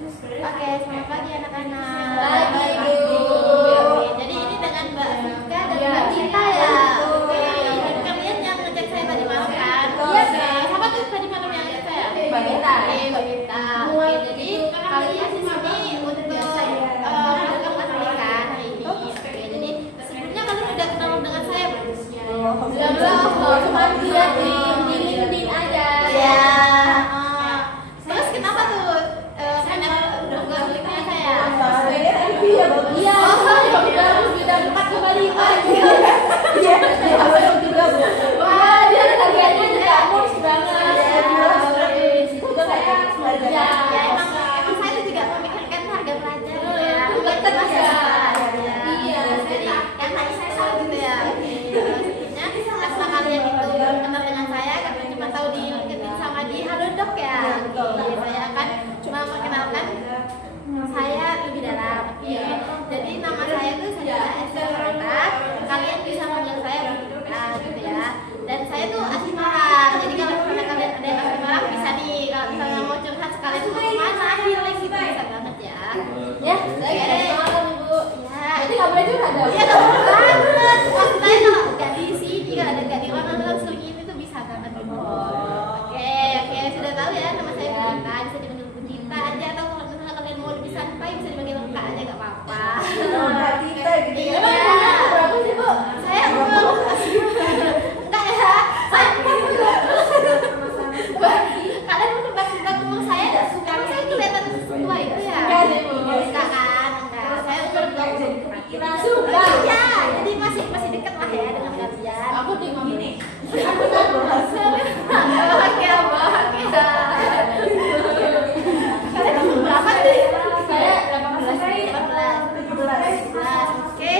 Oke, selamat pagi anak-anak. Pagi, Bu. Oke, jadi ini dengan Mbak Vika dan Mbak Dita ya. Oke, dan kalian yang ngecek saya tadi malam kan? Iya. Oke, siapa tuh tadi malam yang ngecek saya? Mbak Dita. Oke, Mbak Dita. Oke, jadi kalian di sini untuk melakukan pernikahan hari ini. Oke, jadi sebelumnya kalian udah kenal dengan saya belum? Belum, cuma lihat di LinkedIn aja. Ya. Terus kenapa tuh pengen nonton linknya saya? Iya, baru bidang 4,5. Iya, juga Bu. Wah, dia harganya juga murah banget. Semoga saya Ya, emang saya tuh juga memikirkan harga pelajar gitu ya. Bukan terus ya. Iya, jadi yang tadi saya salah gitu ya. Sebetulnya karena kalian itu baru kenal dengan saya, kalian cuma tahu di LinkedIn sama di Halodoc ya. Oke, saya akan cuma memperkenalkan saya lebih dalam. Oke, jadi nama saya itu Sandra Esmeralda. Kalian bisa manggil saya Bunda gitu ya. Dan saya tuh asli Malang. Jadi kalau misalnya kalian ada yang asli Malang bisa nih, kalau misalnya mau curhat sekalian tuh kemana healing gitu bisa banget ya. Ya, saya dari Malang, Bu. Ya, Jadi nggak boleh juga dong. iya dong banget. Maksudnya kalau nggak di sini, kalau ada nggak di orang seling ini tuh bisa banget. Oke, sudah tahu ya nama saya Bunda. Bisa dipanggil Bunda aja atau kalau misalnya kalian mau lebih santai bisa dipanggil Kak aja nggak apa-apa. Iya. Emang berapa sih, Bu? Saya umur enggak ya. Saya kalian mau tebak-tebak umur saya enggak suka. Saya kelihatan tua itu ya. Enggak sih, Bu. Enggak kan? Enggak. Saya umur 20. Suka. Iya, jadi masih dekat lah ya dengan kalian. Aku di gini. Aku tak berhasil. Bahagia. Kalian umur berapa sih? Saya 18. 17. Oke.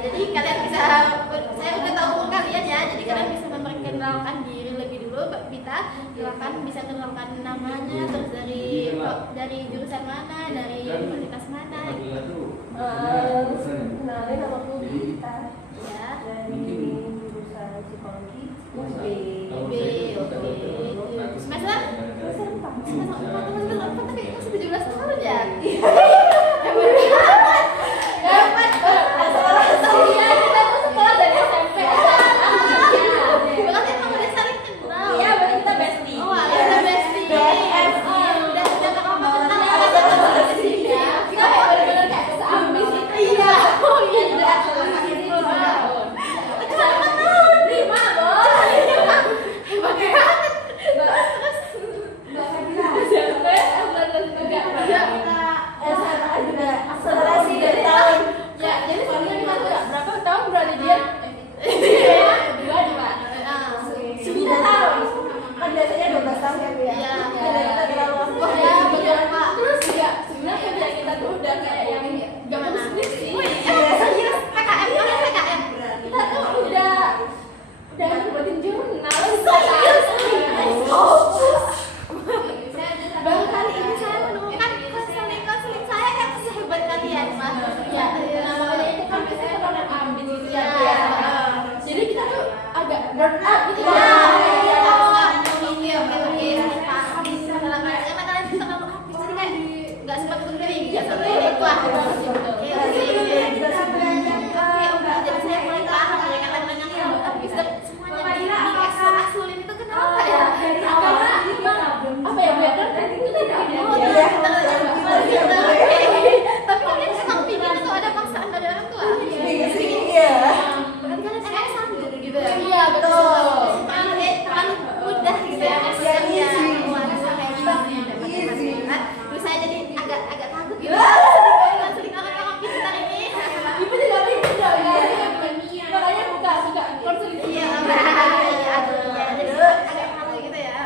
Jadi kalian bisa, saya udah tahu umur kalian ya. Jadi kalian bisa memperkenalkan diri lebih dulu, Mbak Vita. Silakan bisa kenalkan namanya, terus dari jurusan mana, dari universitas mana. Kenalin nama aku Vita. Ya. Dari jurusan psikologi USB. Oke. Semester? Semester 4 tapi itu masih 17 tahun ya? Iya, kita tuh sekolah dari SMP. Berarti emang udah saling kenal. Iya, berarti kita bestie. Oh, udah bestie. BFF. Udah gak apa-apa kenal di sini ya. Kita kayak bener-bener kayak seambis gitu. Iya. Oh iya. Udah sama tahun. 5, Bos. Hebat banget. SMP, SMA juga akselerasi dari tahun. Ya, jadi sebenarnya kita tuh ya berapa tahun berarti dia? 2. 9 tahun. Kan biasanya 12 tahun ya, Bu ya. Iya. Karena kita terlalu Wah, ya betul Pak. Terus juga sebenarnya kerja kita tuh udah kayak yang zaman skripsi. Emang serius PKM kan PKM. Kita tuh udah buatin jurnal. Serius. Baru kali ini saya menemukan konseling saya yang sehebat kalian, Mas. Ya, namanya itu kan biasanya orang ambis gitu ya. Iya. Jadi kita tuh agak burn out gitu Iya. ya. Oke. Paham. Dalam artian kalian bisa terlalu aktif, jadi kayak nggak sempat untuk diri. Wah. Oke, jadi saya mulai paham ya kadang-kadang yang habis semuanya di ekstrak-eksulin itu kenapa ya? Karena apa ya, Bu ya, kan itu tidak Tapi kalian emang pingin atau ada paksaan dari orang tua? Berarti kalian emang sanggup gitu ya? Iya, betul. Terlalu mudah gitu ya? Terus saya jadi agak takut gitu. Seling orang-orang pintar ini. Ibu juga pintar dong, ya. Makanya buka suka konseling. Iya, jadi agak malu gitu ya.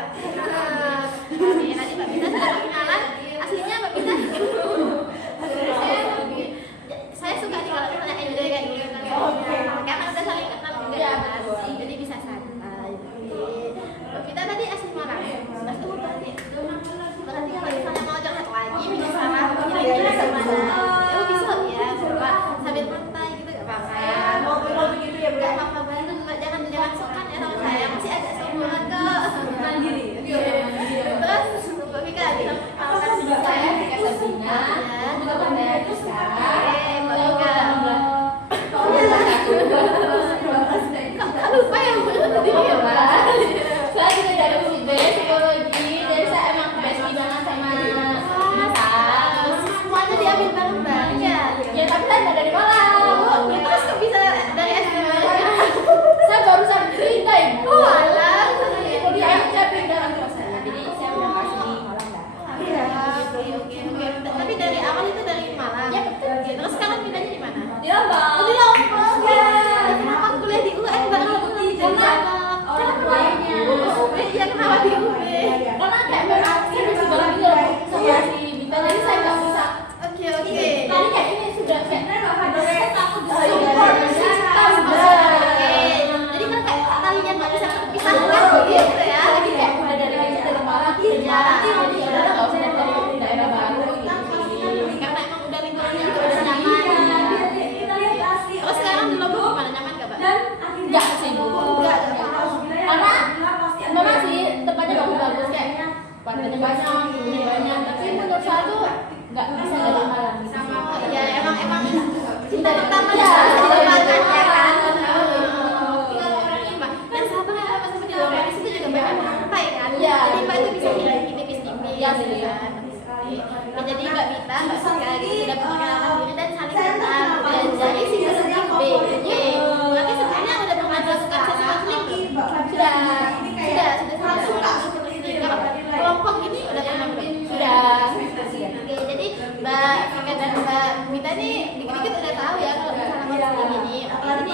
Oke, tadi Mbak Pita sudah perkenalan. Aslinya Mbak Pita. Saya suka nih kalau misalnya enjoy kayak gini. Karena udah saling kenal juga ya, Mas. Jadi bisa santai. Mbak Pita tadi asli Malang. Mas tuh berarti kalau misalnya mau curhat lagi, bisa lah. Kira-kira gimana? Ya bisa ya, coba sambil santai gitu gak apa-apa. Ngobrol gitu ya, Bu. Gak apa-apa banget, jangan sungkan ya sama saya. Masih agak seumuran kok. Mandiri. Terus Mbak Vika bisa mengenalkan saya nggak dari Malang. Terus kok bisa dari SD? Saya barusan pindah ibu. Oh alah. Kuliah saya pindah lagi ke sana. Jadi saya udah masih di Malang dah. Iya, oke. Tapi dari awal itu dari Malang. Ya, betul. Oke, terus sekarang pindahnya di mana? Di Lombok. Oh, di Lombok. Ya. Kenapa kuliah di UN enggak kalau di Lombok? Orang tuanya. UB ya, kenapa di UB? Karena kayak memang saya bisa banget gitu loh sama si Bita. Jadi saya nggak bisa. Oke. Tadi kayak ini sudah kayak takut Support system. Oke. Jadi kan kayak talinya nggak bisa terpisahkan gitu ya. Lagi kayak udah dari Malang. Iya. Jadi ya udah nggak usah dari daerah baru. Karena emang udah lingkungannya juga udah nyaman. Terus sekarang di Lombok gimana? Nyaman gak, Pak? Enggak sih bu. Enggak. Karena memang sih tempatnya bagus-bagus kayak pantainya banyak, tapi menurut saya tuh nggak bisa dari Malang. Ya emang cinta pertama Iya. dilupakan ya kan. Kalau orang ini Mbak, yang sabar ya pas sampai di Lombok di situ juga banyak pantai kan. Iya. Jadi Mbak itu bisa tipis-tipis. Iya sih. Ya, jadi Mbak Mita, Mbak Sika gitu sudah perkenalkan diri dan saling kenal belajar di season B. Oke. Berarti sebenarnya udah pernah melakukan snorkeling belum? Sudah. Kelompok ini udah pernah belum? Sudah. Oke, jadi Mbak Vika dan Mbak Mita nih dikit-dikit udah tahu ya kalau misalnya konseling ini. Oke, jadi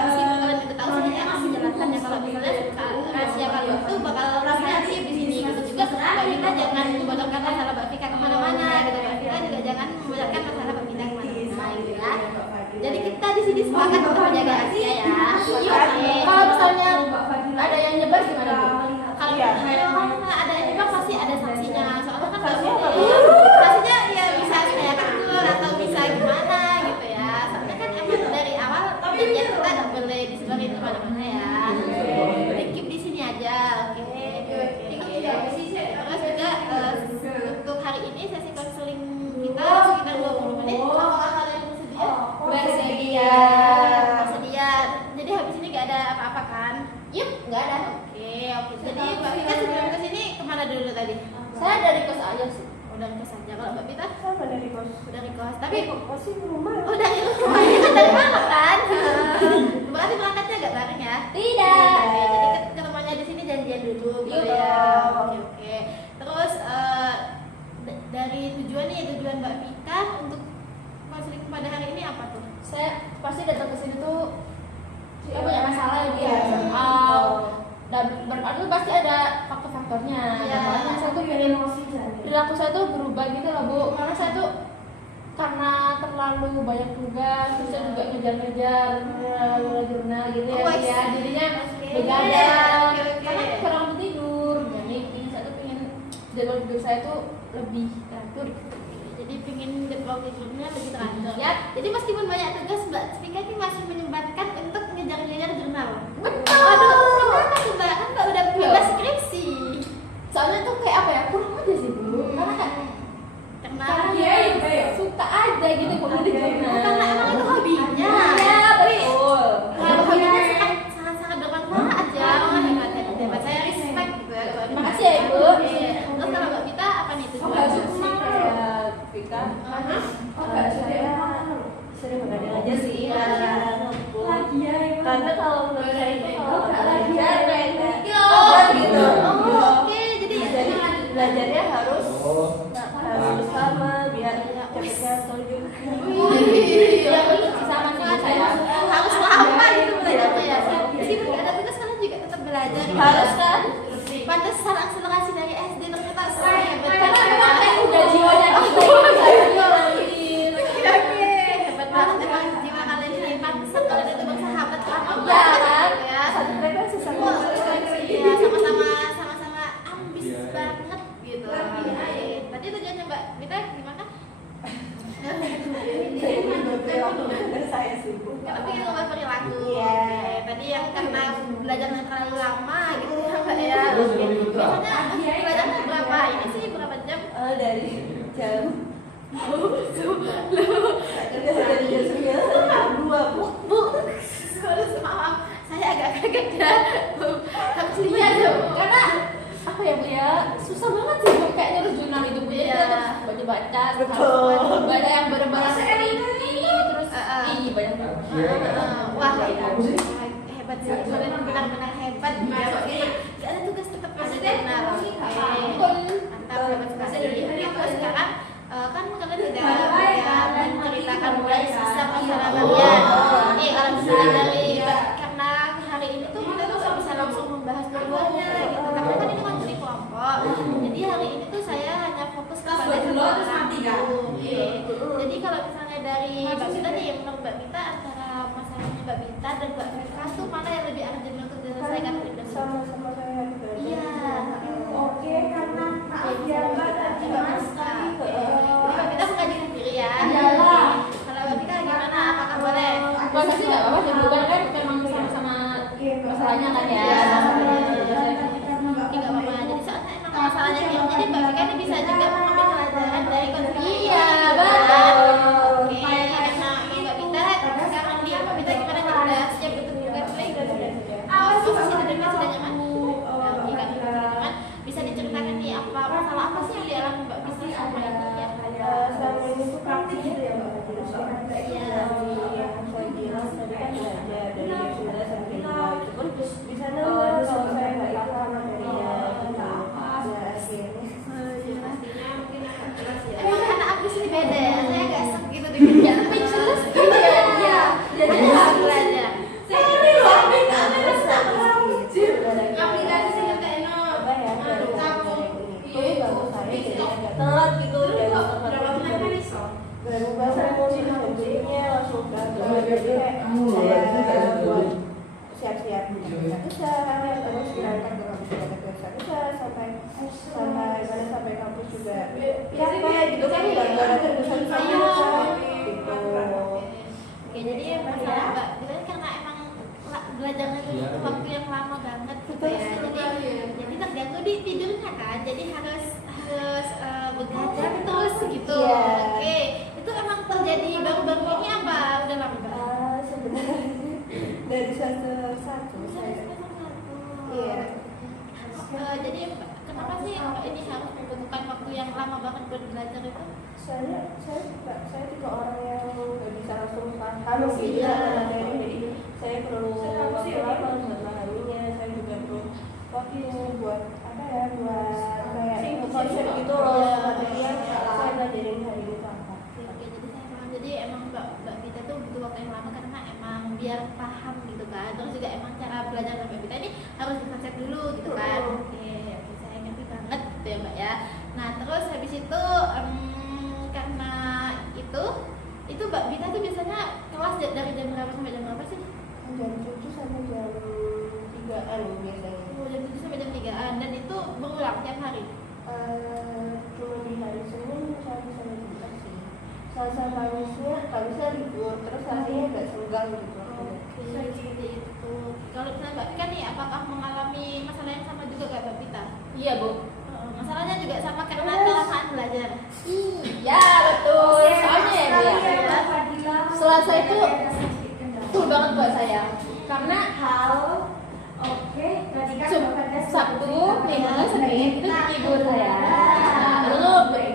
meskipun kalian tidak tahu sih emang menjelaskannya kalau misalnya rahasia kalian itu bakal rahasia di sini. Gitu juga Mbak Mita jangan membocorkan masalah Mbak Vika kemana-mana gitu. Mbak Vika juga jangan membocorkan masalah Mbak Mita kemana-mana gitu ya. Jadi kita di sini sepakat untuk menjaga rahasia ya. Oke. Kalau misalnya ada yang nyebar gimana bu? Kalau ada yang juga pasti ada sanksinya. Soalnya kan nggak boleh. Sanksinya ya bisa saya tegur atau bisa gimana gitu ya. Soalnya kan emang dari awal janjian kita nggak boleh disebarin kemana-mana ya. Jadi keep di sini aja, oke. Terus juga untuk hari ini sesi konseling kita sekitar 20 menit. Apakah kalian bersedia? Bersedia. Bersedia. Jadi habis ini nggak ada apa-apa kan? Yup, nggak ada. Oke. Jadi Mbak Vika sebelum kesini kemana dulu tadi? Saya dari kos aja sih. Udah kos aja. Kalau Mbak Vita? Sama dari kos. Udah kos. Tapi Kos di rumah. oh dari rumah ini kan dari Malang kan? Berarti berangkatnya agak bareng ya? Tidak. Oke, jadi ketemuannya di sini janjian dulu gitu Iya. ya. Oke. Terus dari tujuan Mbak Vika untuk konseling pada hari ini apa tuh? Saya pasti datang ke sini tuh saya punya masalah ya dia. Dan berarti pasti ada faktor-faktornya. Iya. Makanya saya tuh pengen perilaku saya tuh berubah gitu loh bu. Karena saya tuh karena terlalu banyak tugas, terus saya juga ngejar-ngejar jurnal gitu ya. Oh, Ya jadinya Oke. begadang. Oke. Karena kurang tidur. Jadi saya tuh pengen jadwal tidur saya tuh lebih teratur. Jadi pingin jadwal tidurnya lebih teratur. Ya. Jadi meskipun banyak tugas Mbak Vika ini masih menyempatkan untuk ngejar-ngejar jurnal. Betul. Aduh, kenapa tuh Mbak? Kan Mbak udah bebas skripsi. Soalnya tuh kayak apa ya, kurang aja sih bu. Karena kan Karena suka aja gitu kalau di jurnal. karena emang itu hobinya. Iya betul. Kalau hobinya sangat bermanfaat ya. Oh hebat. Saya respect gitu ya. kalau Makasih ya, Ibu. Oke. Terus kalau Mbak Vita apa nih tujuannya? Vika. Sering begadang aja sih. Iya. Karena kalau menurut saya itu kalau belajar kayak gitu. Oh, oke. Jadi belajarnya harus sama biar cepetnya tonjol. Iya betul sih sama sih saya. harus lama gitu belajarnya ya. Meskipun nggak ada tugas kalian juga tetap belajar. Harus kan? Pantesan akselerasi dari SD ternyata saya Karena memang kayak udah jiwanya kita ini kayak Oke, hebat banget emang jiwa kalian ini. Pantesan kalian itu bersahabat lama Iya banget kan? gitu ya. Mereka sesama. Wah, iya, sama-sama ambis banget gitu. Tadi tujuannya Mbak Mita gimana? Saya sibuk. Tapi ingin ubah perilaku. Iya. Oke, tadi yang karena belajarnya terlalu lama gitu ya Mbak ya. Oke. Biasanya belajarnya berapa? Ini sih berapa jam? Dari jam dari jam 9 sampai 2 bu. Bu, maaf, saya agak kaget ya. Harus lihat Iya, Bu. karena apa ya bu ya, susah banget sih bu kayak nyuruh jurnal itu bu. Iya. Terus baca-baca, Betul. nggak ada yang bener-bener teliti, Wah, hebat sih, kalian benar-benar hebat. Gak ada tugas tetap benar. Mantap, hebat sekali. Terus sekarang kan kalian tidak menceritakan mulai sisa masalah kalian. Kalau misalnya dari karena hari ini tuh kita tuh nggak bisa langsung membahas dua-duanya gitu. Karena kan ini kan dari kelompok. Jadi hari ini tuh saya hanya fokus kepada satu orang. Jadi kalau misalnya dari Mbak Bita nih, menurut Mbak Bita antara masalahnya Mbak Bita dan Mbak Bita tuh mana yang lebih urgent untuk diselesaikan lebih dahulu? Sama-sama saya juga. Iya. Oke, karena maaf ya Mbak, tadi Mas tadi Mbak Bita bukan diri sendiri ya. Iyalah. Kalau Mbak Bita gimana? Apakah boleh? Masa sih nggak apa-apa, dulu kan memang sama-sama masalahnya kan ya. Jadi nggak apa-apa. Jadi soalnya emang masalahnya dia. Jadi Mbak Bita ini bisa juga mengambil pelajaran dari konflik. Iya, betul. Oke, karena Mbak Bita sekarang nih, Mbak Bita gimana nih? Udah siap untuk konflik? Posisi duduknya sudah nyaman? Jika sudah nyaman, bisa diceritakan nih apa masalah apa sih yang dialami Mbak Bita selama ini ya? Selama ini tuh praktis gitu ya Mbak. Iya. Yang saya bilang tadi kan belajar dari yang sudah sampai 2 itu pun di sana kalau saya nggak paham materinya gitu. Ya akhirnya. Emang anak aku sih beda ya, saya agak sek gitu dengannya. Speechless. Iya. Jadi aku aja. aplikasi sih kayak Apa ya? Telat gitu udah baru bahasa emosi jadinya langsung gagal. Jadi kayak saya buat siap-siap besar terus berangkat ke kampus besar sampai kampus juga ya kayak gitu kan nggak ada terusan saya gitu. Oke, jadi masalah Mbak Bila karena emang belajarnya itu butuh waktu yang lama banget gitu ya. Jadi terganggu di tidurnya kan. Jadi harus begadang terus gitu. Iya. Oke, itu emang terjadi baru-baru ini apa udah lama banget? Sebenarnya dari semester 1 saya. Iya. Jadi kenapa sih ini harus membutuhkan waktu yang lama banget buat belajar itu? Saya juga orang yang nggak bisa langsung paham gitu Iya. materi, jadi saya perlu waktu lama buat memahaminya. Saya juga perlu waktu buat apa ya, buat kayak konsep gitu loh materi yang saya belajarin hari ini tuh apa. Oke, jadi saya paham. Jadi emang Mbak Bita tuh butuh waktu yang lama karena emang biar paham gitu kan. Terus juga emang cara belajar Mbak Bita ini harus dikonsep dulu gitu kan. Oke, saya ngerti banget gitu ya Mbak ya. Nah terus habis itu karena itu Mbak Bita tuh biasanya kelas dari jam berapa sampai jam berapa sih? Jam 7 sampai jam 3-an biasanya. Jam 7 sampai jam 3-an dan itu berulang tiap hari? Cuma di hari Senin sampai Jumat sih. Selasa Kamisnya libur, terus harinya agak senggang gitu. Oke, seperti itu. Kalau misalnya Mbak Bita nih, apakah mengalami masalah yang sama juga kayak Mbak Bita? Iya, Bu. Masalahnya juga sama karena kelamaan belajar. Iya, betul. Soalnya ya, Bu, ya. Selasa itu full banget buat saya. Karena Sabtu, Minggu, Senin itu libur saya. Lalu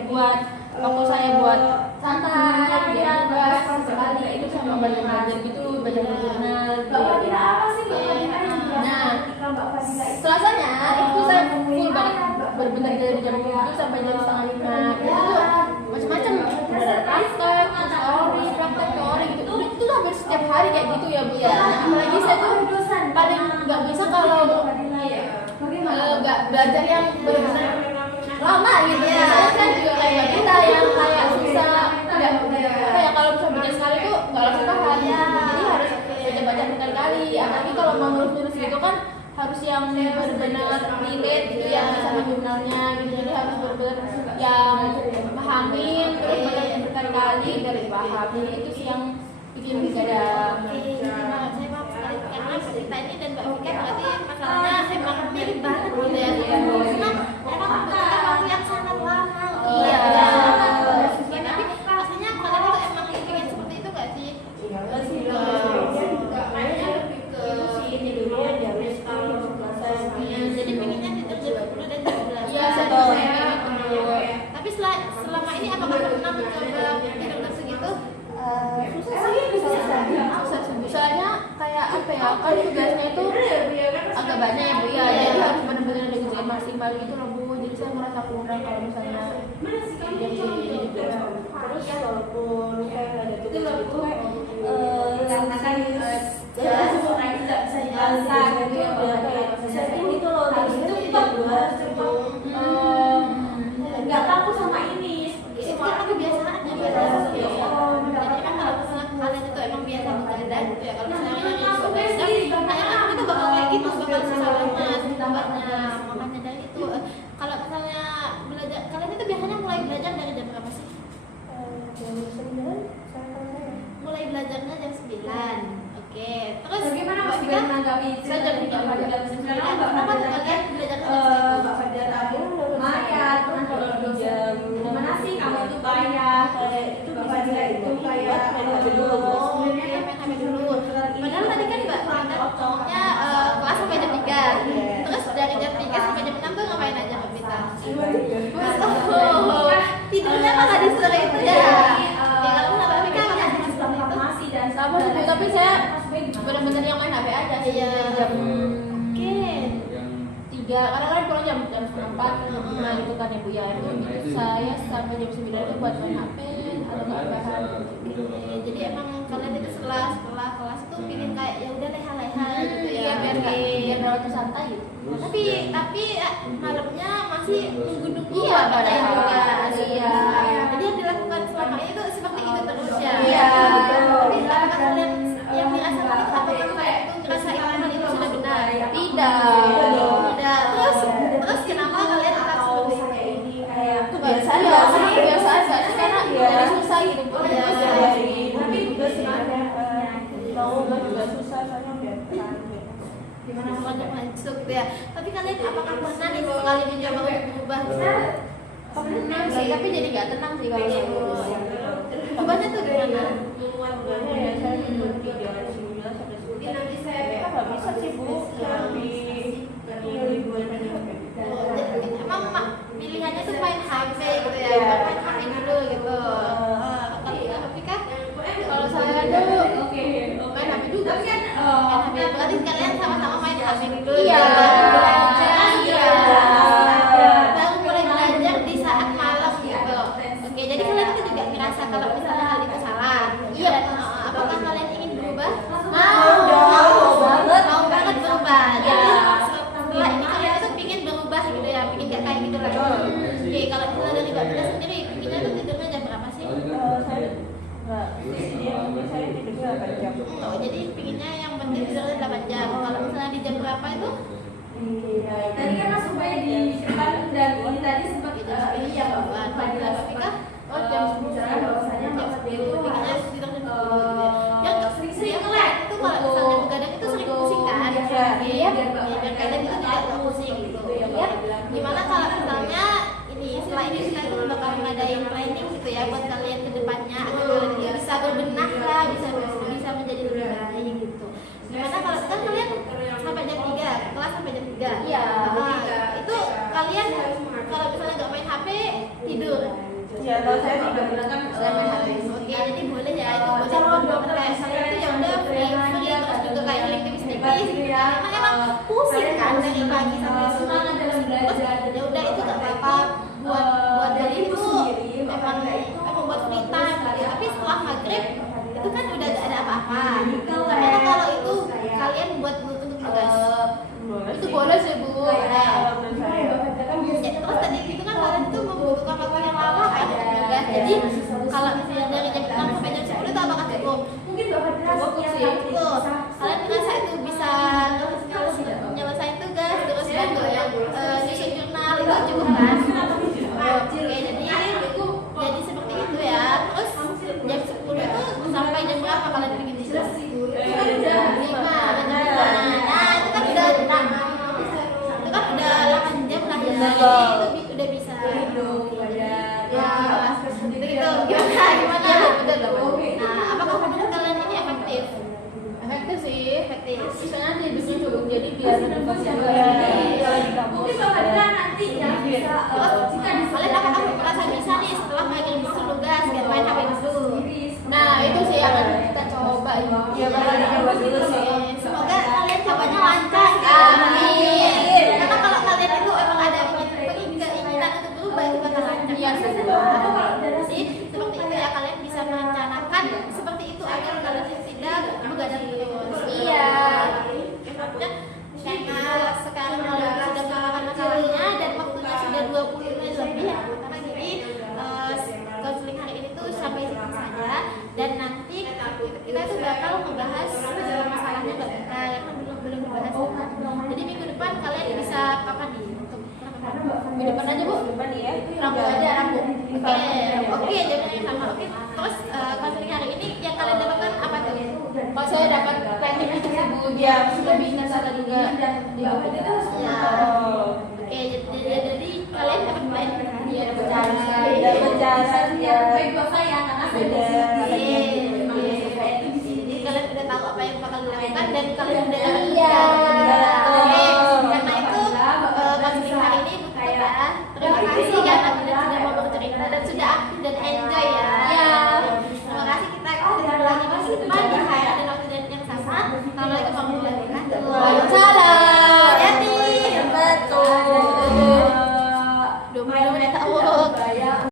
buat waktu saya buat santai, biar tugas sekali itu sama belajar gitu, belajar jurnal. Nah, Selasanya itu saya full banget, benar-benar dari jam 7 sampai jam setengah 5. Itu tuh macam-macam, ada praktek, teori gitu. Itu tuh hampir setiap hari kayak gitu ya Bu ya. Nah, apalagi saya tuh paling nggak bisa kalau nggak belajar yang benar-benar lama gitu. Saya kan juga kayak kita yang kayak susah, nggak kayak kalau bisa baca sekali tuh nggak langsung paham. Jadi harus baca-baca berkali-kali. Apalagi kalau mau nulis gitu kan harus yang benar-benar relate gitu ya sama jurnalnya gitu. Jadi harus benar-benar yang pahamin terus baca berkali-kali dari paham. Jadi itu sih yang bikin begadang. Saya paham sekali karena kita ini dan Mbak Vika berarti masalahnya emang mirip banget gitu ya. Karena emang membutuhkan waktu yang sangat lama. Iya. Oke, tapi pastinya kalian itu emang ingin seperti itu nggak sih? Iya enggak sih. Kayaknya lebih ke tidurnya jam 10 Jadi pengennya tidur jam 10 dan jam 11. Iya, betul. Tapi selama ini apakah pernah mencoba tidur segitu? susah sih. Susah soalnya kayak apa ya, kan tugasnya itu agak banyak ya Bu ya, jadi harus benar-benar dikerjain maksimal gitu loh Bu, jadi saya merasa kurang kalau misalnya jam segini gitu. Terus walaupun kayak nggak ada tugas itu kayak itu loh dari itu kita buat nggak takut sama ini. Itu kan kebiasaannya biasa. Jadi kan kalau misalnya kalian itu emang biasa begadang gitu ya, kalau misalnya yang begadang, kayak itu bakal kayak gitu, bakal susah banget tambahnya. Makanya dari itu, kalau misalnya belajar, kalian itu biasanya mulai belajar dari jam berapa sih? jam 9 sampai Mulai belajarnya jam 9. Oke, terus Bagaimana Mas Mbak Bidan Vika? menanggapi Saya jam 3 pagi. Kenapa tuh kalian belajarnya jam segitu? Mbak Fadila Maya, terus kalau di jam gimana sih kamu itu bayar? itu bisa itu kayak main HP dulu. Oh, oke, main HP dulu. Padahal tadi kan Mbak Vika ngomongnya kelas sampai jam 3. Terus dari jam 3 sampai jam 6 tuh ngapain aja Mbak Vika? Oh, tidurnya malah di sore itu ya. Ya kalau Mbak Vika malah di sore itu. Masih dan Sama sih Bu, tapi saya benar-benar yang main HP aja sih. Iya. Jam Oke. 3, karena kan pulang jam 4, nah itu kan ya Bu ya, itu saya sampai jam 9 itu buat main HP atau nggak rebahan. Jadi emang kalian itu setelah kelas itu pingin kayak ya udah leha-leha gitu ya. Iya, biar waktu santai gitu. Tapi malamnya masih nunggu-nunggu Iya, apa yang padahal. tugas. Iya. Jadi yang dilakukan selama ini tuh seperti itu terus ya. Iya. Tapi apakah kalian yang dirasa paling apakah kalian itu ngerasain hal itu sudah benar? Tidak. Terus kenapa kalian tetap seperti itu? Kayak Kebiasaan ya, kebiasaan nggak sih, karena jadi susah gitu Bu. Iya. tapi juga sebenarnya mau juga susah soalnya biar Gimana semuanya masuk gitu ya. Tapi kalian apakah pernah nih sekali mencoba untuk berubah? Pernah sih, tapi jadi nggak tenang sih kalau saya lulus. Ubahnya tuh gimana? ya saya tidur di jalan 9 sampai 10 kita nggak bisa sih Bu di liburan ini Emang pilihannya tuh main HP gitu ya, main HP dulu gitu. Tapi kan Kalau saya tuh main HP juga. main HP berarti kalian sama-sama main HP dulu. Iya. Iya. Baru mulai belajar di saat malam gitu. Oke, jadi kalian itu juga ngerasa kalau misalnya hal itu salah. Iya. Apakah kalian ingin berubah? Mau Banget berubah. Jadi Iya. setelah ini kalian tuh pingin berubah gitu ya, pingin gak kayak gitu lagi. Oke, kalau misalnya dari Mbak Bila sendiri, pinginnya tuh tidurnya jam berapa sih? saya nggak saya tidurnya 8 jam Oh, jadi pinginnya yang penting tidurnya 8 jam. Kalau misalnya di jam berapa itu? Tadi kan Mas Ubay di depan dan ini tadi sempat ini ya Mbak Fadila Vika? Oh, jam 10. bicara bahwasanya Mbak Fadila itu Pinginnya harus tidur jam 10. Yang sering-sering ngelag itu kalau misalnya begadang itu sering pusing kan? Iya. Biar kalian itu tidak pusing gitu. Ya. Gimana kalau misalnya ini setelah ini kita itu bakal ngadain training gitu ya buat kalian ke depannya agar kalian itu bisa berbenah lah, bisa menjadi lebih baik gitu. Gimana kalau kan kalian sampai jam 3, kelas sampai jam 3. Iya. Itu kalian kalau misalnya nggak main HP tidur. ya kalau saya tidur Saya main HP. Oke, jadi boleh ya itu boleh kayak saya itu ya udah free terus juga kayak healing tipis-tipis. Karena emang pusing kan dari pagi sampai sore dalam belajar. Ya udah itu nggak apa-apa buat dari itu emang buat free time gitu. Tapi setelah maghrib itu kan udah gak ada apa-apa. Tapi kalau itu kalian buat untuk tugas. Itu boleh sih Bu. kalau menurut saya Ya, terus tadi itu kan kalian itu membutuhkan waktu yang lama kan untuk tugas. Jadi kalau misalnya dari jam 6 sampai jam 10 itu apakah cukup? mungkin Mbak Fadila Cukup sih. Cukup. Kalian merasa itu bisa nyelesain tugas terus bantu yang nyusun jurnal itu cukup kan? Oke, jadi seperti itu ya. Terus jam 10 itu sampai jam berapa kalian bikin tugas? Jam 5. Nah, itu kan udah 8 jam lah ya. Jadi itu udah bisa. Ya, gitu. Gimana? Nah, apakah menurut kalian ini efektif? Efektif sih. Efektif. Misalnya tidurnya cukup, jadi biar mungkin Mbak Fadila nanti yang bisa Terus kalian apakah merasa bisa nih setelah belajar tugas biar main HP dulu? Nah itu sih yang akan kita coba Ya bakal dicoba dulu sih. Semoga kalian cobanya lancar ya. Amin. Karena kalau kalian itu emang ada keinginan untuk berubah itu bakal lancar. Iya, Jadi seperti itu ya, kalian bisa merencanakan seperti itu agar kalian tidak begadang terus. Iya. Karena sekarang kalau sudah melakukan masalahnya dan waktunya sudah 20 menit lebih ya, karena jadi konseling hari ini tuh sampai situ saja, dan nanti kita tuh bakal membahas masalahnya Mbak Eka yang belum dibahas. Jadi minggu depan kalian bisa kapan nih untuk Minggu depan aja Bu. Depan ya. Rabu aja, Rabu. Oke, jamnya sama. Oke, terus konseling hari ini yang kalian dapatkan apa tuh? Kalau saya dapat kreativitas sih Bu, dia lebihnya salah juga di buku. Ya. Oke, jadi kalian dapat pelajaran. Iya, dapat cara. Dapat cara ya. Baik buat saya karena saya Beda. Jadi kalian udah tahu apa yang bakal dilakukan dan